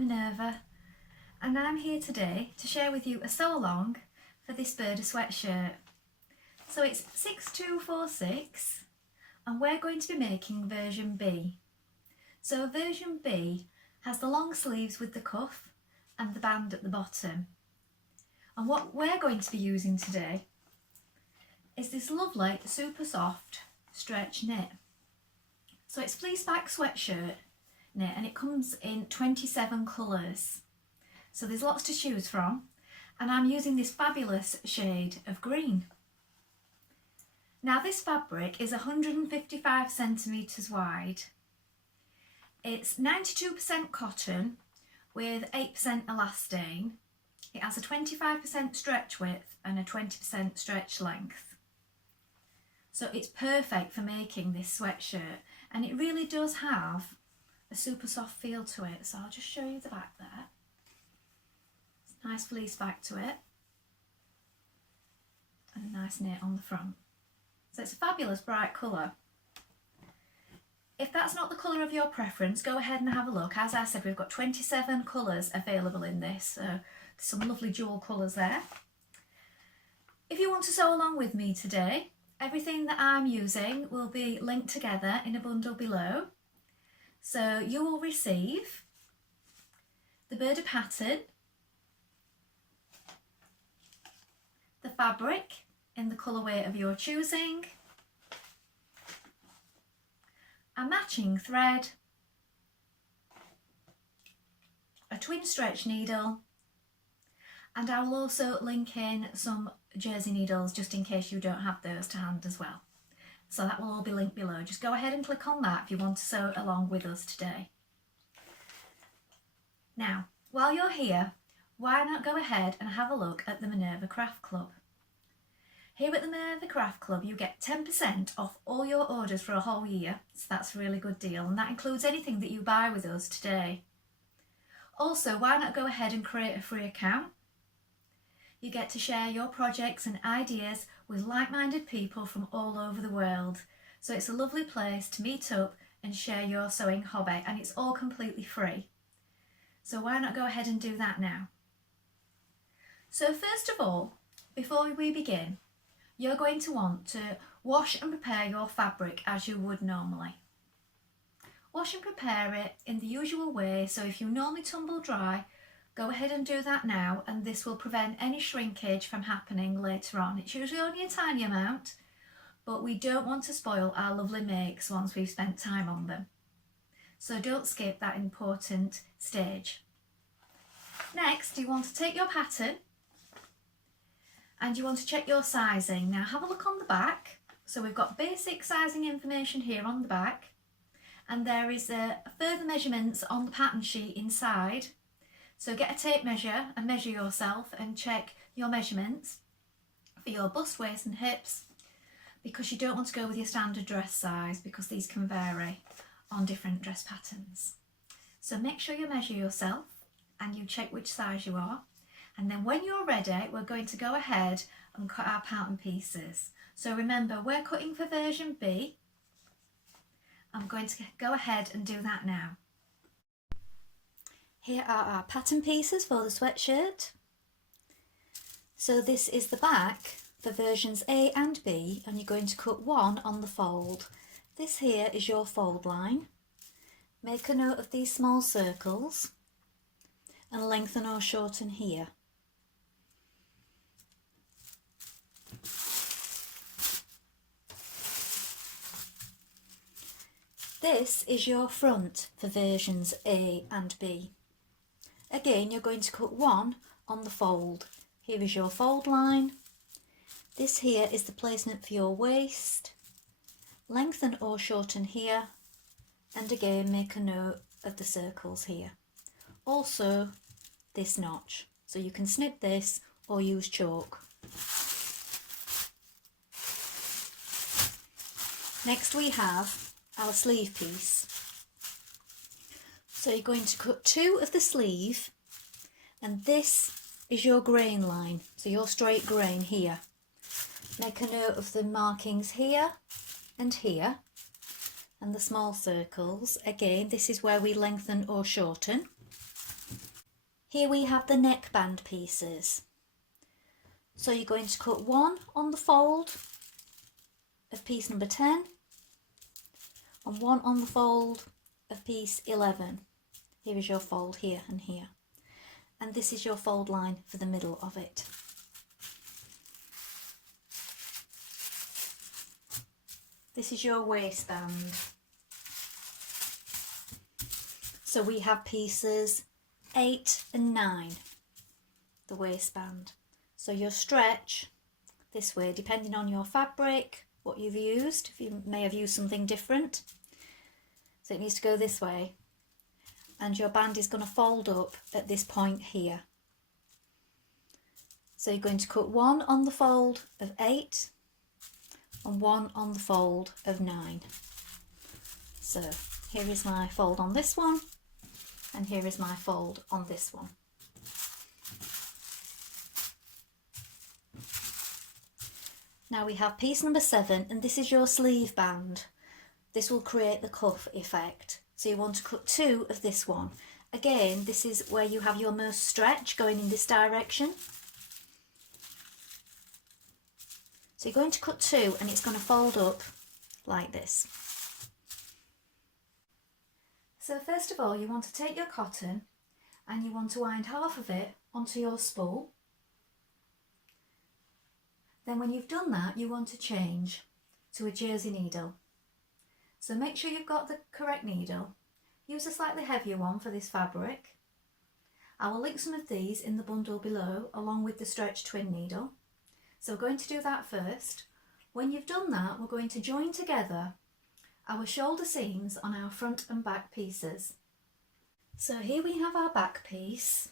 Minerva, and I'm here today to share with you a sew along for this Burda sweatshirt. So it's 6246 and we're going to be making version B. So version B has the long sleeves with the cuff and the band at the bottom. And what we're going to be using today is this lovely super soft stretch knit. So it's fleece back sweatshirt knit and it comes in 27 colours. So there's lots to choose from, and I'm using this fabulous shade of green. Now this fabric is 155 centimetres wide. It's 92% cotton with 8% elastane. It has a 25% stretch width and a 20% stretch length. So it's perfect for making this sweatshirt, and it really does have a super soft feel to it. So I'll just show you the back there. It's a nice fleece back to it and a nice knit on the front. So it's a fabulous bright colour. If that's not the colour of your preference, go ahead and have a look. As I said, we've got 27 colours available in this, so there's some lovely jewel colours there. If you want to sew along with me today, everything that I'm using will be linked together in a bundle below. So you will receive the Burda pattern, the fabric in the colourway of your choosing, a matching thread, a twin stretch needle, and I will also link in some jersey needles just in case you don't have those to hand as well. So that will all be linked below. Just go ahead and click on that if you want to sew along with us today. Now, while you're here, why not go ahead and have a look at the Minerva Craft Club. Here at the Minerva Craft Club you get 10% off all your orders for a whole year, so that's a really good deal, and that includes anything that you buy with us today. Also, why not go ahead and create a free account? You get to share your projects and ideas with like-minded people from all over the world, so it's a lovely place to meet up and share your sewing hobby, and it's all completely free. So why not go ahead and do that now? So first of all, before we begin, you're going to want to wash and prepare your fabric as you would normally. Wash and prepare it in the usual way, so if you normally tumble dry, go ahead and do that now, and this will prevent any shrinkage from happening later on. It's usually only a tiny amount, but we don't want to spoil our lovely makes once we've spent time on them. So don't skip that important stage. Next, you want to take your pattern and you want to check your sizing. Now have a look on the back. So we've got basic sizing information here on the back, and there is further measurements on the pattern sheet inside. So get a tape measure and measure yourself and check your measurements for your bust, waist and hips, because you don't want to go with your standard dress size because these can vary on different dress patterns. So make sure you measure yourself and you check which size you are. And then when you're ready, we're going to go ahead and cut our pattern pieces. So remember, we're cutting for version B. I'm going to go ahead and do that now. Here are our pattern pieces for the sweatshirt. So this is the back for versions A and B, and you're going to cut one on the fold. This here is your fold line. Make a note of these small circles and lengthen or shorten here. This is your front for versions A and B. Again, you're going to cut one on the fold. Here is your fold line. This here is the placement for your waist. Lengthen or shorten here, and again make a note of the circles here. Also this notch, so you can snip this or use chalk. Next we have our sleeve piece. So you're going to cut two of the sleeve, and this is your grain line, so your straight grain here. Make a note of the markings here and here, and the small circles. Again, this is where we lengthen or shorten. Here we have the neckband pieces. So you're going to cut 1 on the fold of piece number 10 and 1 on the fold of piece 11. Here is your fold here and here. And this is your fold line for the middle of it. This is your waistband. So we have pieces 8 and 9, the waistband. So your stretch this way, depending on your fabric, what you've used, if you may have used something different. So it needs to go this way. And your band is going to fold up at this point here. So you're going to cut 1 on the fold of 8 and 1 on the fold of 9. So here is my fold on this one, and here is my fold on this one. Now we have piece number 7, and this is your sleeve band. This will create the cuff effect. So you want to cut 2 of this one. Again, this is where you have your most stretch going in this direction. So you're going to cut 2 and it's going to fold up like this. So first of all, you want to take your cotton and you want to wind half of it onto your spool. Then when you've done that, you want to change to a jersey needle. So make sure you've got the correct needle. Use a slightly heavier one for this fabric. I will link some of these in the bundle below along with the stretch twin needle. So we're going to do that first. When you've done that, we're going to join together our shoulder seams on our front and back pieces. So here we have our back piece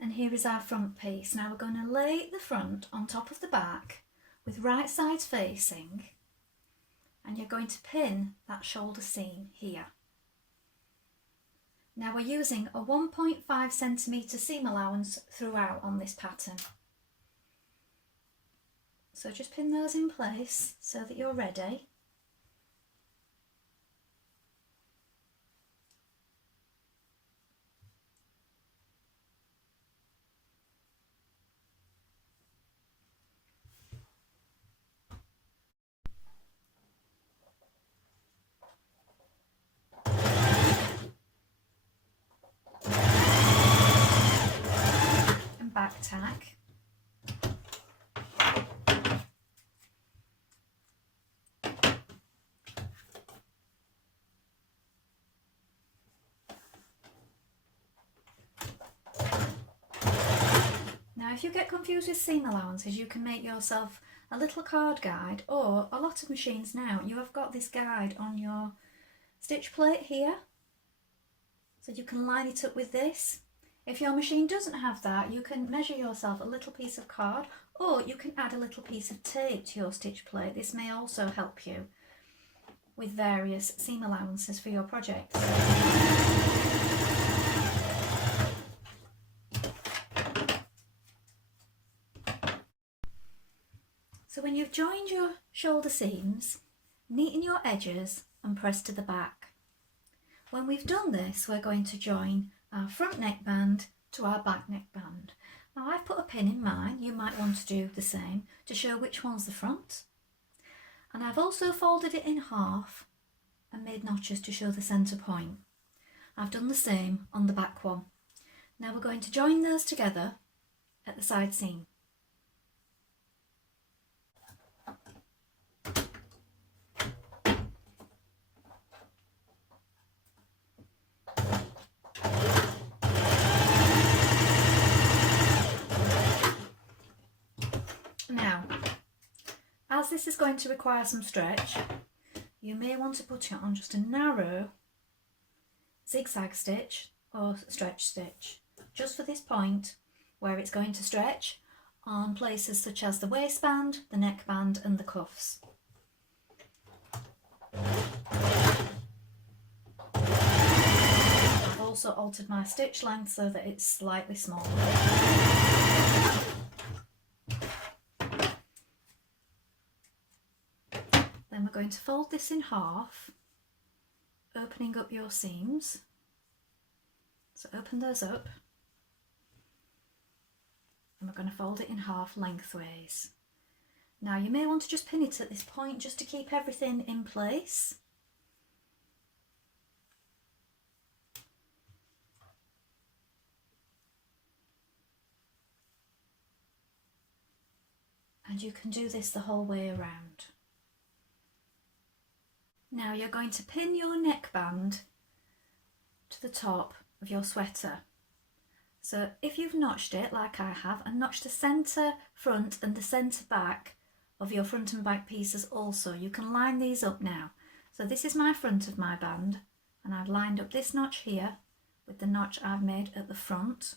and here is our front piece. Now we're going to lay the front on top of the back with right sides facing, and you're going to pin that shoulder seam here. Now we're using a 1.5 centimetre seam allowance throughout on this pattern. So just pin those in place so that you're ready. And back tack. Now if you get confused with seam allowances, you can make yourself a little card guide, or a lot of machines now, you have got this guide on your stitch plate here. So you can line it up with this. If your machine doesn't have that, you can measure yourself a little piece of card, or you can add a little piece of tape to your stitch plate. This may also help you with various seam allowances for your projects. So when you've joined your shoulder seams, neaten your edges and press to the back. When we've done this, we're going to join our front neckband to our back neckband. Now I've put a pin in mine, you might want to do the same to show which one's the front. And I've also folded it in half and made notches to show the centre point. I've done the same on the back one. Now we're going to join those together at the side seam. Now, as this is going to require some stretch, you may want to put it on just a narrow zigzag stitch or stretch stitch, just for this point where it's going to stretch on places such as the waistband, the neckband and the cuffs. I've also altered my stitch length so that it's slightly smaller. Then we're going to fold this in half, opening up your seams. So open those up and we're going to fold it in half lengthways. Now you may want to just pin it at this point just to keep everything in place. And you can do this the whole way around. Now you're going to pin your neckband to the top of your sweater. So if you've notched it like I have, and notched the centre front and the centre back of your front and back pieces also, you can line these up now. So this is my front of my band, and I've lined up this notch here with the notch I've made at the front.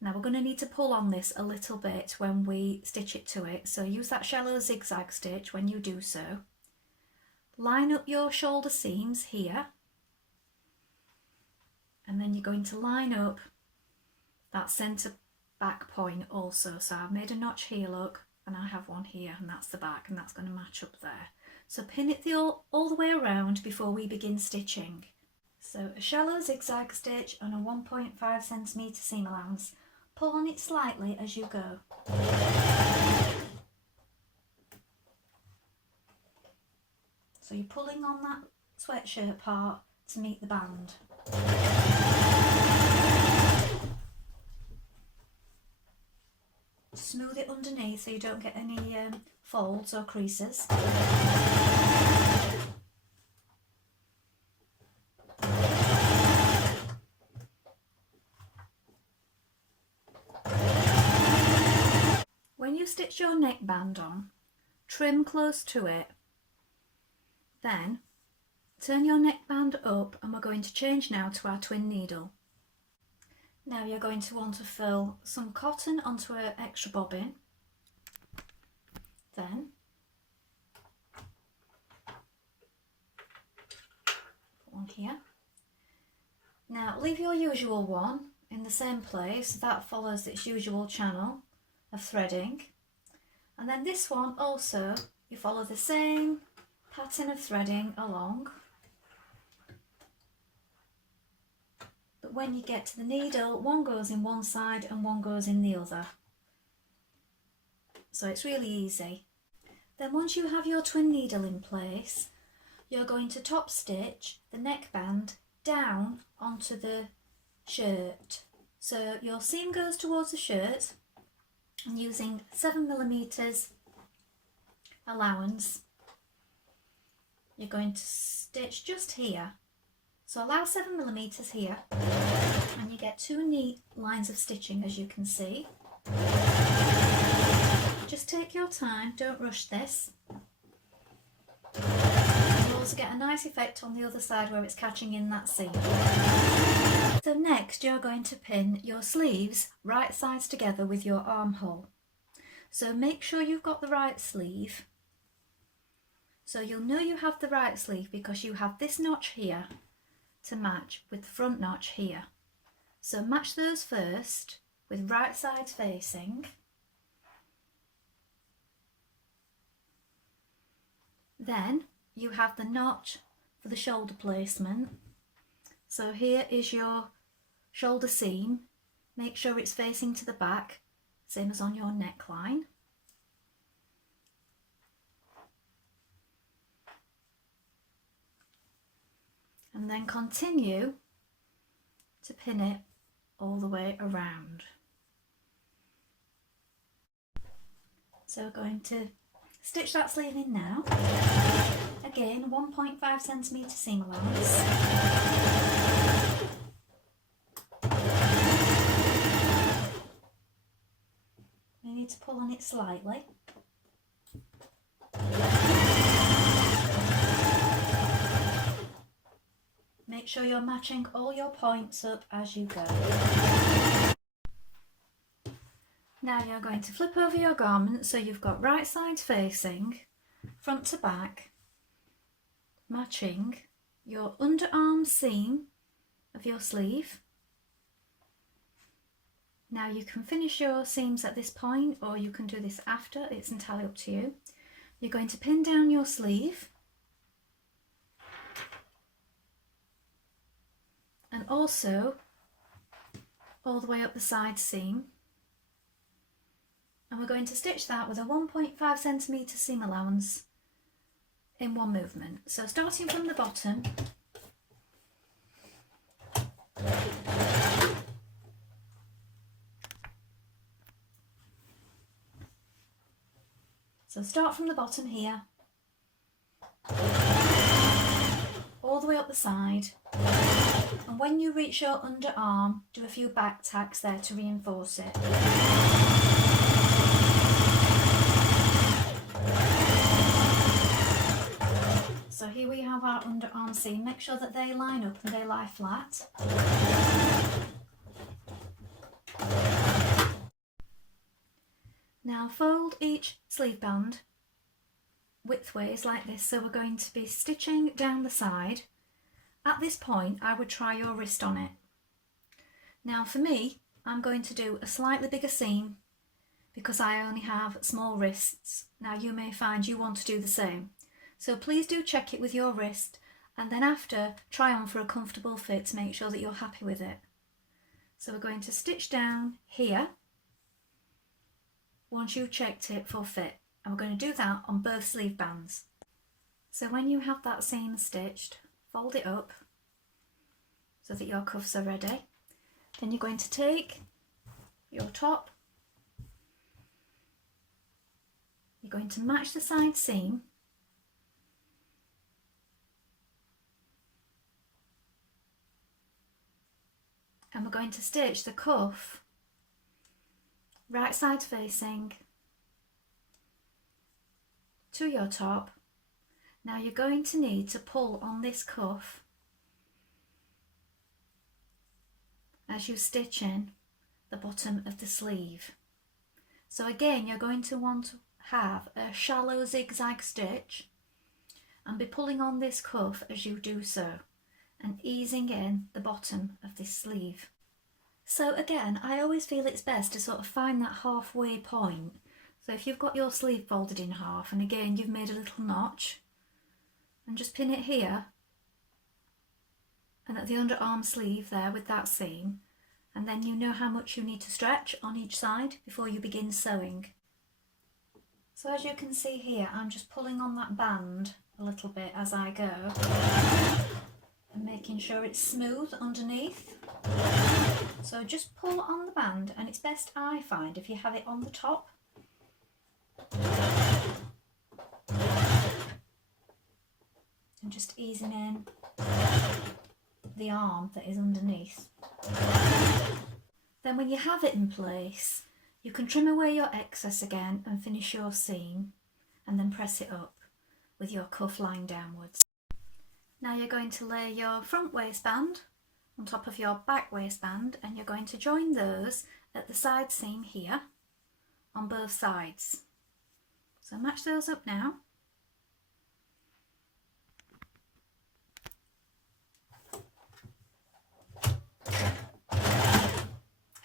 Now we're going to need to pull on this a little bit when we stitch it to it, so use that shallow zigzag stitch when you do so. Line up your shoulder seams here, and then you're going to line up that centre back point also. So I've made a notch here, look, and I have one here, and that's the back, and that's going to match up there. So pin it all the way around before we begin stitching. So a shallow zigzag stitch on a 1.5 centimetre seam allowance. Pull on it slightly as you go. So you're pulling on that sweatshirt part to meet the band. Smooth it underneath so you don't get any folds or creases. When you stitch your neckband on, trim close to it. Then turn your neckband up, and we're going to change now to our twin needle. Now you're going to want to fill some cotton onto an extra bobbin. Then put one here. Now leave your usual one in the same place, that follows its usual channel of threading, and then this one also, you follow the same pattern of threading along, but when you get to the needle, one goes in one side and one goes in the other, so it's really easy. Then once you have your twin needle in place, you're going to top stitch the neckband down onto the shirt, so your seam goes towards the shirt, and using 7mm allowance, you're going to stitch just here. So allow 7mm here, and you get 2 neat lines of stitching, as you can see. Just take your time, don't rush this. You'll also get a nice effect on the other side where it's catching in that seam. So next you're going to pin your sleeves right sides together with your armhole. So make sure you've got the right sleeve. So you'll know you have the right sleeve because you have this notch here to match with the front notch here. So match those first with right sides facing. Then you have the notch for the shoulder placement. So here is your shoulder seam. Make sure it's facing to the back, same as on your neckline. And then continue to pin it all the way around. So we're going to stitch that sleeve in now. Again, 1.5 centimetre seam allowance. You need to pull on it slightly. Make sure you're matching all your points up as you go. Now you're going to flip over your garment so you've got right sides facing, front to back, matching your underarm seam of your sleeve. Now you can finish your seams at this point, or you can do this after, it's entirely up to you. You're going to pin down your sleeve, and also all the way up the side seam, and we're going to stitch that with a 1.5 centimetre seam allowance in one movement. So starting from the bottom, so start from the bottom here, all the way up the side, and when you reach your underarm, do a few back tacks there to reinforce it. So here we have our underarm seam. Make sure that they line up and they lie flat. Now fold each sleeve band widthways like this, so we're going to be stitching down the side. At this point I would try your wrist on it. Now for me, I'm going to do a slightly bigger seam because I only have small wrists. Now you may find you want to do the same. So please do check it with your wrist, and then after try on for a comfortable fit to make sure that you're happy with it. So we're going to stitch down here once you've checked it for fit, and we're going to do that on both sleeve bands. So when you have that seam stitched, fold it up so that your cuffs are ready. Then you're going to take your top, you're going to match the side seam, and we're going to stitch the cuff right side facing to your top. Now you're going to need to pull on this cuff as you stitch in the bottom of the sleeve. So again, you're going to want to have a shallow zigzag stitch and be pulling on this cuff as you do so, and easing in the bottom of this sleeve. So again, I always feel it's best to sort of find that halfway point. So if you've got your sleeve folded in half, and again you've made a little notch, and just pin it here and at the underarm sleeve there with that seam, and then you know how much you need to stretch on each side before you begin sewing. So as you can see here, I'm just pulling on that band a little bit as I go, and making sure it's smooth underneath. So just pull on the band, and it's best, I find, if you have it on the top. And just easing in the arm that is underneath. Then when you have it in place, you can trim away your excess again and finish your seam, and then press it up with your cuff lying downwards. Now you're going to lay your front waistband on top of your back waistband, and you're going to join those at the side seam here on both sides. So match those up now.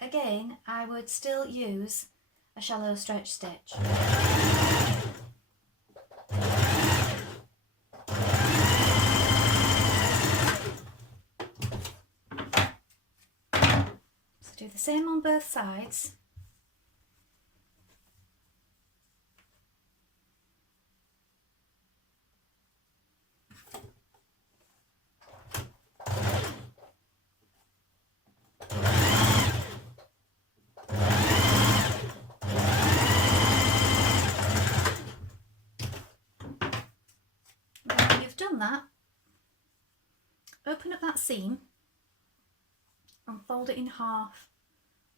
Again, I would still use a shallow stretch stitch. So do the same on both sides. That, open up that seam and fold it in half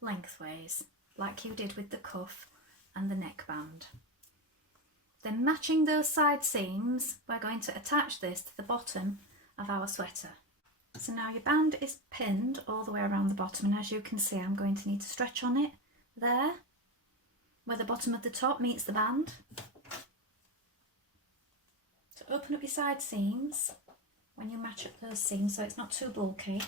lengthways like you did with the cuff and the neckband. Then matching those side seams, we're going to attach this to the bottom of our sweater. So now your band is pinned all the way around the bottom, and as you can see, I'm going to need to stretch on it there where the bottom of the top meets the band. So open up your side seams when you match up those seams so it's not too bulky.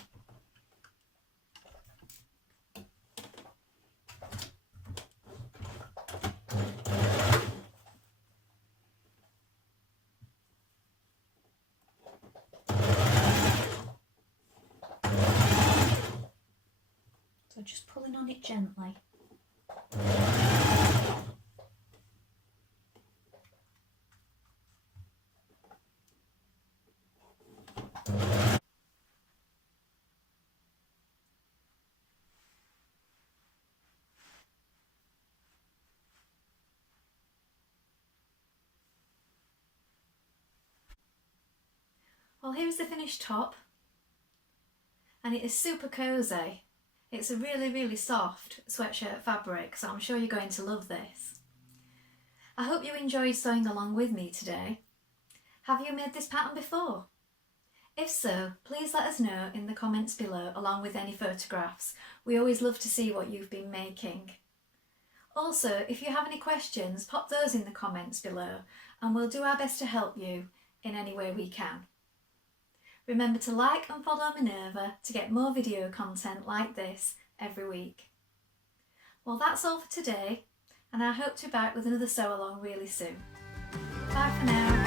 So So just pulling on it gently. Well, here's the finished top, and it is super cosy. It's a really soft sweatshirt fabric, so I'm sure you're going to love this. I hope you enjoyed sewing along with me today. Have you made this pattern before? If so, please let us know in the comments below along with any photographs. We always love to see what you've been making. Also, if you have any questions, pop those in the comments below and we'll do our best to help you in any way we can. Remember to like and follow Minerva to get more video content like this every week. Well, that's all for today, and I hope to be back with another sew along really soon. Bye for now.